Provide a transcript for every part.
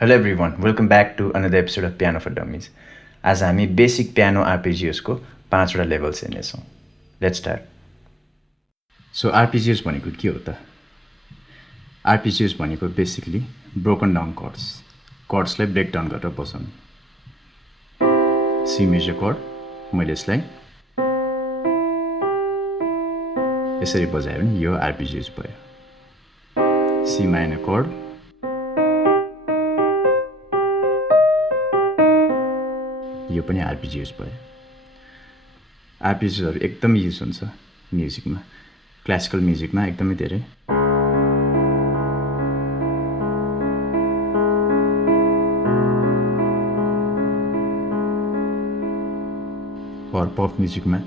Hello everyone, welcome back to another episode of Piano for Dummies. आज हामी basic piano आरपिजियोसको 5वटा levels हेर्नेछौँ. Let's start. सो आरपिजियोस भनेको के हो त? आरपिजियोस भनेको बेसिकली ब्रोकन डाउन कर्ड्सलाई ब्रेक डाउन गरेर बजाउने. सी मेजर कर्ड, मैले यसलाई यसरी बजायो भने यो आरपिजियोस भयो. सी माइनर कर्ड, यो पनि आरपिजियोस भयो. आरपिजियोसहरू एकदम युज हुन्छ म्युजिकमा, क्लासिकल म्युजिकमा एकदमै धेरै. और पप म्युजिकमा.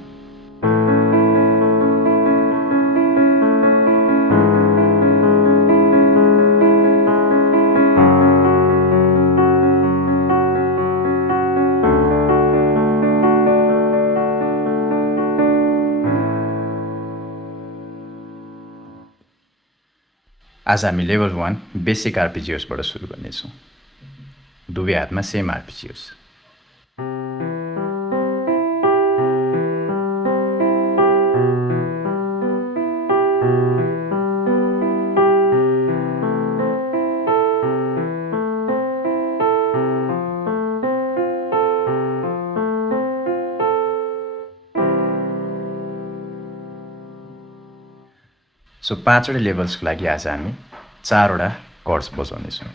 आज हामी लेभल 1 बेसिक आरपिजियोसबाट सुरु गर्नेछौँ. दुवै हातमा सेम आरपिजियोस. सो 5वटा लेभल्सको लागि आज हामी 4वटा कर्ड्स बजाउनेछौँ.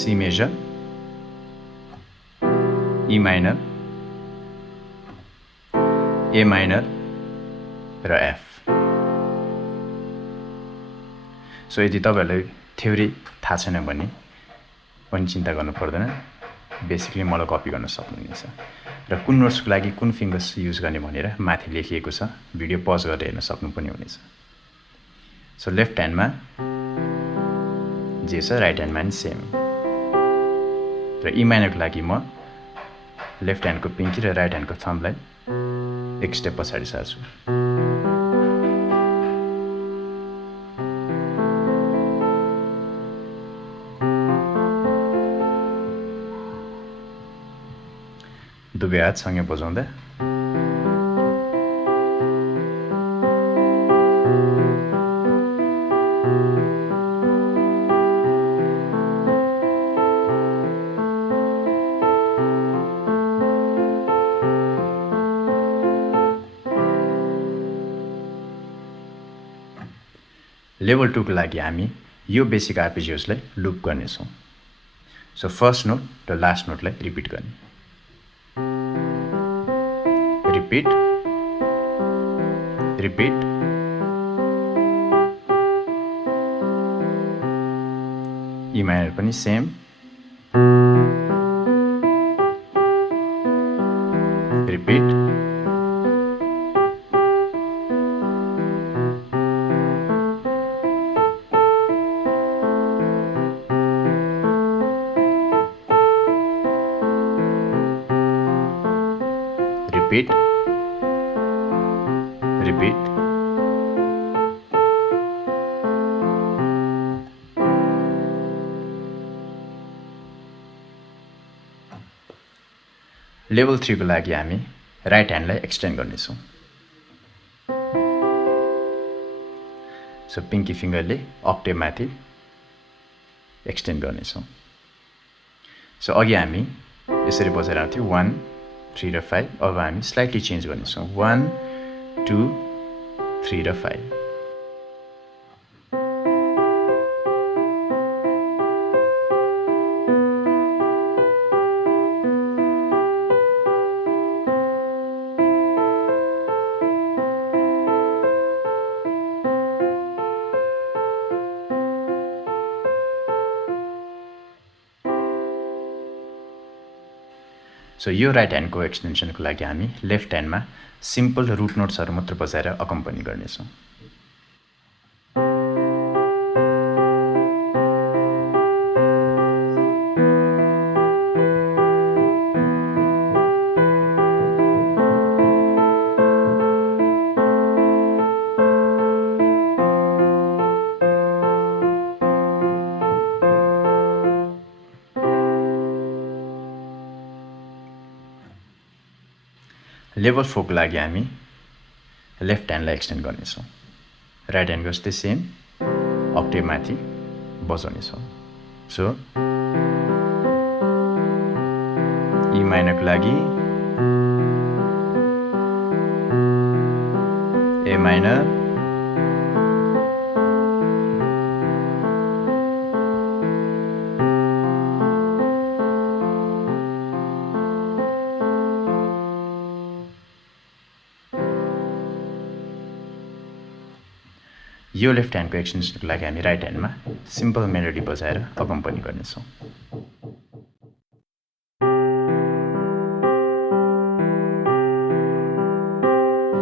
C major, E minor, A minor र एफ. सो यदि तपाईँहरूलाई थ्योरी थाहा छैन भने पनि चिन्ता गर्नु पर्दैन, बेसिकली मलाई कपी गर्न सक्नुहुनेछ. र कुन नोट्सको लागि कुन फिङ्गर्स युज गर्ने भनेर माथि लेखिएको छ, भिडियो पज गरेर हेर्न सक्नु पनि हुनेछ. सो लेफ्ट ह्यान्डमा जे छ राइट ह्यान्डमा नि सेम. र ई माइनरको लागि म लेफ्ट ह्यान्डको पिङ्की र राइट ह्यान्डको थम्बलाई एक स्टेप पछाडि सार्छु. दुवै हात सँगै बजाउँदा लेभल 2 को लागि हामी यो बेसिक आरपिजियोसलाई लुप गर्नेछौँ. सो फर्स्ट नोट र लास्ट नोटलाई रिपिट गर्ने. रिपिट, रिपिट, ई माइनर पनि same, repeat, repeat, repeat. Level 3 को लागि हामी राइट ह्यान्डलाई एक्सटेन्ड गर्नेछौँ. सो पिङ्की फिङ्गरले अक्टेभ माथि एक्सटेन्ड गर्नेछौँ. सो अघि हामी यसरी बजाइरहेको थियौँ 1, 3 र 5. अब हामी स्लाइटली चेन्ज गर्नेछौँ. 1, 2, 3 र 5. सो यो राइट ह्यान्डको एक्सटेन्सनको लागि हामी लेफ्ट ह्यान्डमा सिम्पल रुट नोट्सहरू मात्र बजाएर अकम्पनी गर्नेछौँ. लेभल 4 को लागि हामी लेफ्ट ह्यान्डलाई एक्सटेन्ड गर्नेछौँ राइट ह्यान्डको जस्तै सेम अक्टेभ माथि बजाउनेछौँ सो ई माइनरको लागि ए माइनर यो लेफ्ट ह्यान्डको एक्सटेन्सनको लागि हामी राइट ह्यान्डमा सिम्पल मेलोडी बजाएर अकम्पनी गर्नेछौँ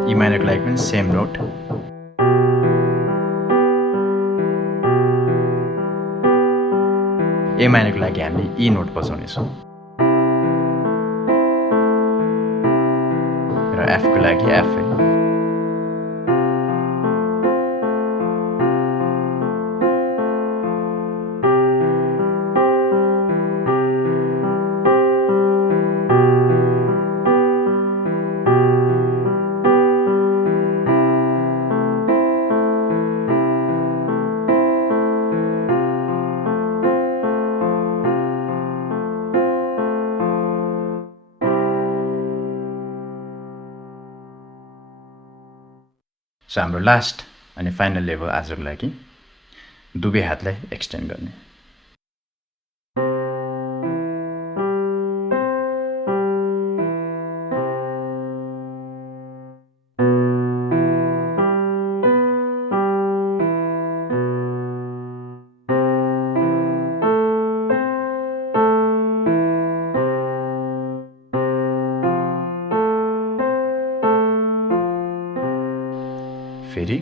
ई माइनरको लागि पनि सेम नोट ए माइनरको लागि हामीले ई नोट बजाउनेछौँ र एफको लागि एफ है सो हाम्रो लास्ट अनि फाइनल लेभल आजको लागि दुवै हातलाई एक्सटेन्ड गर्ने फेरि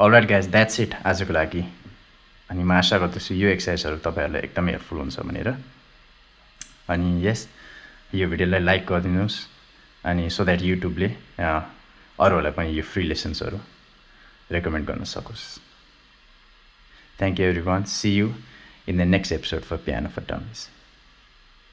अलराइट गाइज द्याट्स इट आजको लागि अनि म आशा गर्दछु यो एक्सर्साइजहरू तपाईँहरूलाई एकदमै हेल्पफुल हुन्छ भनेर अनि यस यो भिडियोलाई लाइक गरिदिनुहोस् अनि सो द्याट युट्युबले अरूहरूलाई पनि यो फ्री लेसन्सहरू रेकमेन्ड गर्न सकोस् thank you everyone see you in the next episode for piano for dummies